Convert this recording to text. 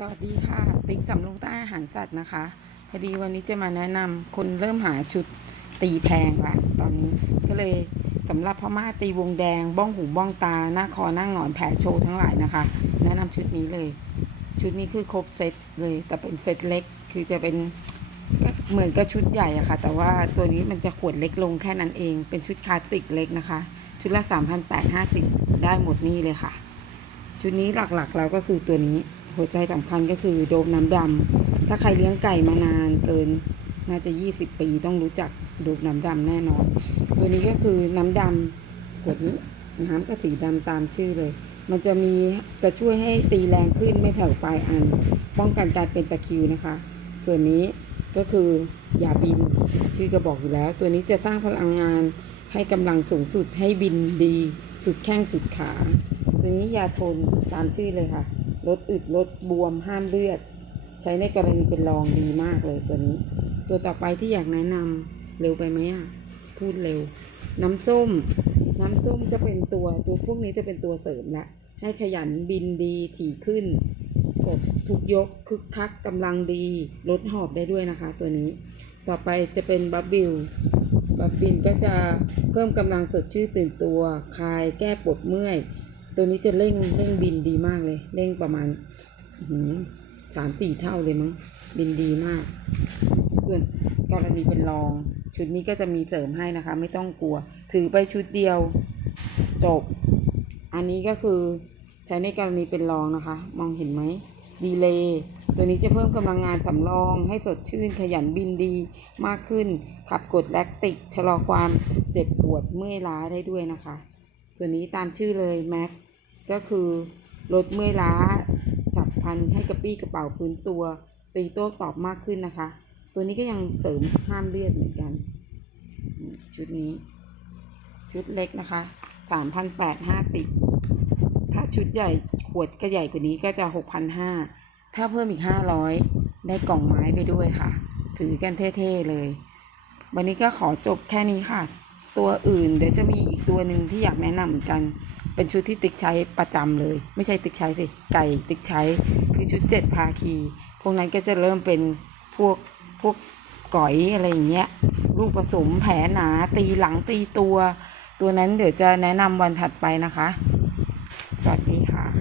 สวัสดีค่ะ ติ๊กสำลงใต้อาหารสัตว์นะคะ พอดีวันนี้จะมาแนะนำคนเริ่มหาชุดตีแพงละตอนนี้ก็เลยสำหรับพม่าตีวงแดง บ้องหูบ้องตา หน้าคอหน้าหงอนแผลโชว์ทั้งหลายนะคะ แนะนำชุดนี้เลย ชุดนี้คือครบเซตเลย แต่เป็นเซตเล็ก คือจะเป็นก็เหมือนกับชุดใหญ่อะค่ะ แต่ว่าตัวนี้มันจะขวดเล็กลงแค่นั้นเอง เป็นชุดคลาสสิกเล็กนะคะ ชุดละ 3,850 ได้หมดนี่เลยค่ะ ชุดนี้หลักๆแล้วก็คือตัวนี้ หัวใจสำคัญก็คือโดมน้ำดำถ้าใครเลี้ยงไก่มานานเกินน่าจะ 20 ปีต้องรู้จักโดมน้ำดำแน่นอน ตัวนี้ก็คือน้ำดำขวดนี้น้ำก็สีดำตามชื่อเลย มันจะมีจะช่วยให้ตีแรงขึ้นไม่แผ่วปลายอัน ป้องกันการเป็นตะคริวนะคะ ส่วนนี้ก็คือยาบินชื่อก็บอกอยู่แล้ว ตัวนี้จะสร้างพลังงานให้กำลังสูงสุดให้บินดี สุดแข้งสุดขา ตัวนี้ยาทนตามชื่อเลยค่ะ ลดอึดลดบวมห้ามเลือด ใช้ในกรณีเป็นรองดีมากเลยตัวนี้ ตัวต่อไปที่อยากแนะนำเร็วไปไหมอะพูดเร็ว น้ำส้ม น้ำส้มจะเป็นตัวตัวพวกนี้จะเป็นตัวเสริมละให้ขยันบินดีถี่ขึ้น สดทุกยกคึกคักกำลังดีลดหอบได้ด้วยนะคะ ตัวนี้ ต่อไปจะเป็นบับบิลบับบินก็จะเพิ่มกำลังสดชื่นตื่นตัว คลายแก้ปวดเมื่อย ตัวนี้จะเร่งเร่งบินดีมากเลย เร่งประมาณสามสี่เท่าเลยมั้ง บินดีมาก ส่วนกรณีเป็นรอง ชุดนี้ก็จะมีเสริมให้นะคะ ไม่ต้องกลัว ถือไปชุดเดียวจบ อันนี้ก็คือใช้ในกรณีเป็นรองนะคะ มองเห็นไหมดีเลย์ตัวนี้จะเพิ่มกำลังงานสำรอง ให้สดชื่นขยันบินดีมากขึ้น ขับกดแลคติก ชะลอความเจ็บปวดเมื่อยล้าได้ด้วยนะคะ ตัวนี้ตามชื่อเลยแม็ก ก็คือลดเมื่อยล้าจับพันให้กระปี้กระเป๋าฟื้นตัวตีโต้ตอบมากขึ้นนะคะ ตัวนี้ก็ยังเสริมห้ามเลือดเหมือนกัน ชุดนี้ ชุดเล็กนะคะสามพันแปดห้าสิบถ้าชุดใหญ่ขวดก็ใหญ่กว่านี้ก็จะหกพันห้าถ้าเพิ่มอีกห้าร้อยได้กล่องไม้ไปด้วยค่ะ ถือกันเท่ ๆ เลย วันนี้ก็ขอจบแค่นี้ค่ะ ตัวอื่น เดี๋ยวจะมีอีกตัวหนึ่งที่อยากแนะนำเหมือนกัน เป็นชุดที่ติ๊กใช้ประจำเลย ไม่ใช่ติ๊กใช้สิ ไก่ติ๊กใช้ คือชุดเจ็ดภาคี พวกนั้นก็จะเริ่มเป็นพวกพวกก๋อยอะไรอย่างเงี้ย ลูกผสมแผลหนา ตีหลังตีตัว ตัวนั้นเดี๋ยวจะแนะนำวันถัดไปนะคะ สวัสดีค่ะ